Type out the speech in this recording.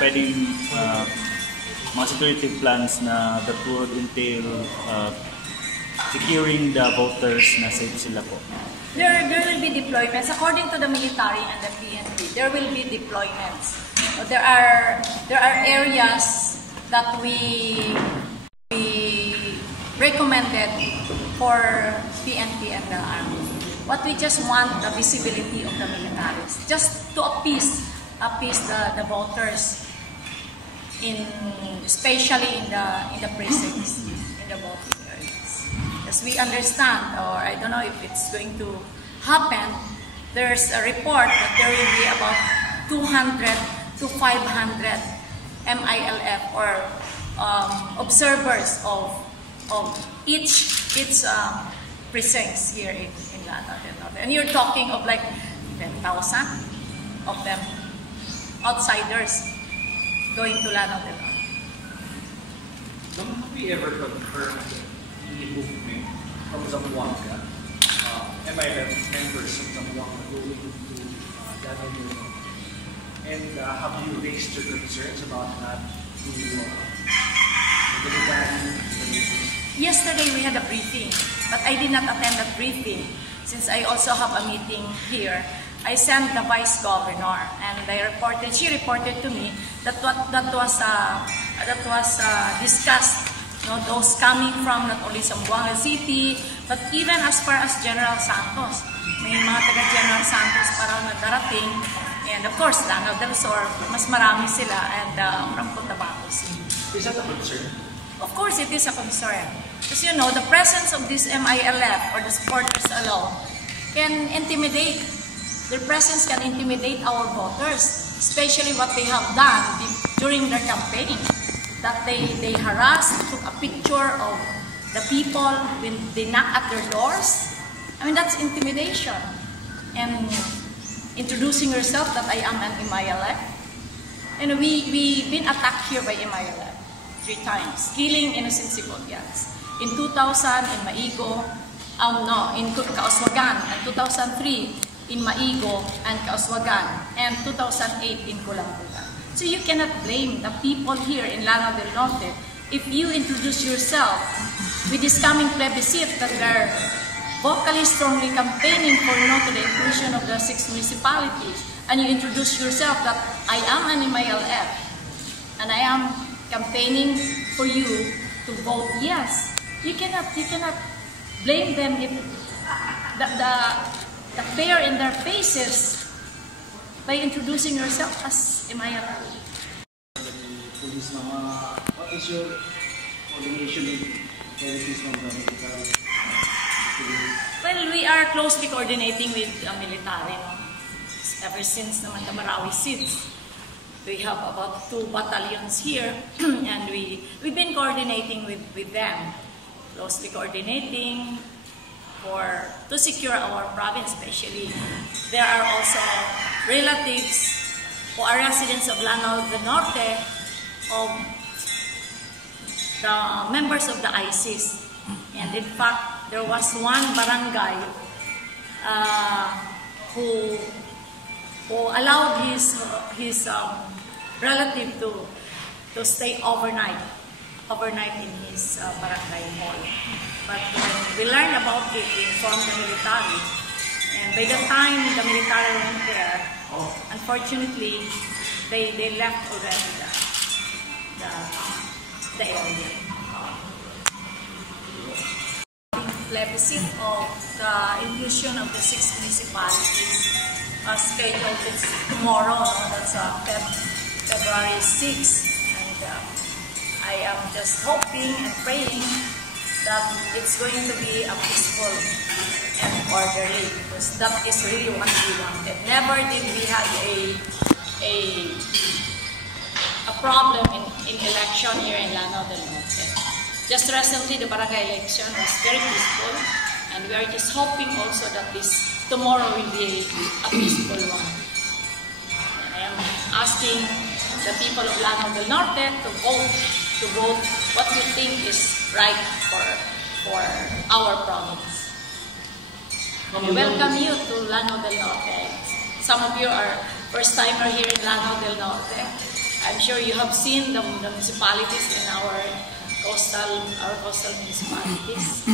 pwedeng mga security plans na that would entail securing the voters na safe sila po? There will be deployments. According to the military and the PNP, there will be deployments. There are areas that we recommended for PNP and the Army. What we just want the visibility of the militaries, just to appease the voters, especially in the precincts, in the voting areas. As we understand, or I don't know if it's going to happen, there's a report that there will be about 200 to 500 MILF or observers of each precincts here in Lanao del Norte. And you're talking of like 10,000 of them, outsiders going to Lanao del Norte. Have we ever confirmed the movement from Zamboanga, MILF members of Zamboanga going to Lanao del Norte? And have you raised your concerns about that to the military? Yesterday we had a briefing, but I did not attend that briefing since I also have a meeting here. I sent the Vice Governor, and she reported to me that that was discussed. Those coming from not only Zamboanga City, but even as far as General Santos. May mga taga General Santos para darating, and of course Lanao del Sur, mas marami sila, and from Cotabato City. Is that a concern? Of course, it is a concern. Because the presence of this MILF or the supporters alone can intimidate. Their presence can intimidate our voters, especially what they have done during their campaign. That they harassed, took a picture of the people when they knock at their doors. I mean, that's intimidation. And introducing yourself that I am an MILF. And we've been attacked here by MILF 3 times, killing innocent civilians. In 2000 in Maigo, in Kauswagan, and 2003 in Maigo and Kauswagan, and 2008 in Kulambugan. So you cannot blame the people here in Lanao del Norte if you introduce yourself with this coming plebiscite that they're vocally strongly campaigning for to the inclusion of the 6 municipalities, and you introduce yourself that I am an MILF and I am campaigning for you to vote yes. You cannot blame them if the fear in their faces by introducing yourself as MILF. What is your coordination with authorities from the military? Well, we are closely coordinating with the military. Ever since naman the Marawi sits, we have about 2 battalions here, and we've been coordinating with them, closely coordinating to secure our province. Especially, there are also relatives who are residents of Lanao del Norte of the members of the ISIS, and in fact, there was one barangay who allowed his relative to stay overnight in his barangay hall. But when we learned about it, we informed the military, and by the time the military went there, unfortunately, they left already the area. Plebiscite of the inclusion of the 6 municipalities scheduled tomorrow. That's February 6th, and I am just hoping and praying that it's going to be a peaceful and orderly, because that is really what we wanted. Never did we have a problem in election here in Lanao del Norte. Just recently, the barangay election was very peaceful, and we are just hoping also that tomorrow will be a peaceful one. And I am asking the people of Lanao del Norte to vote what you think is right for our province. And we welcome you to Lanao del Norte. Some of you are first timer here in Lanao del Norte. I'm sure you have seen the municipalities in our coastal municipalities.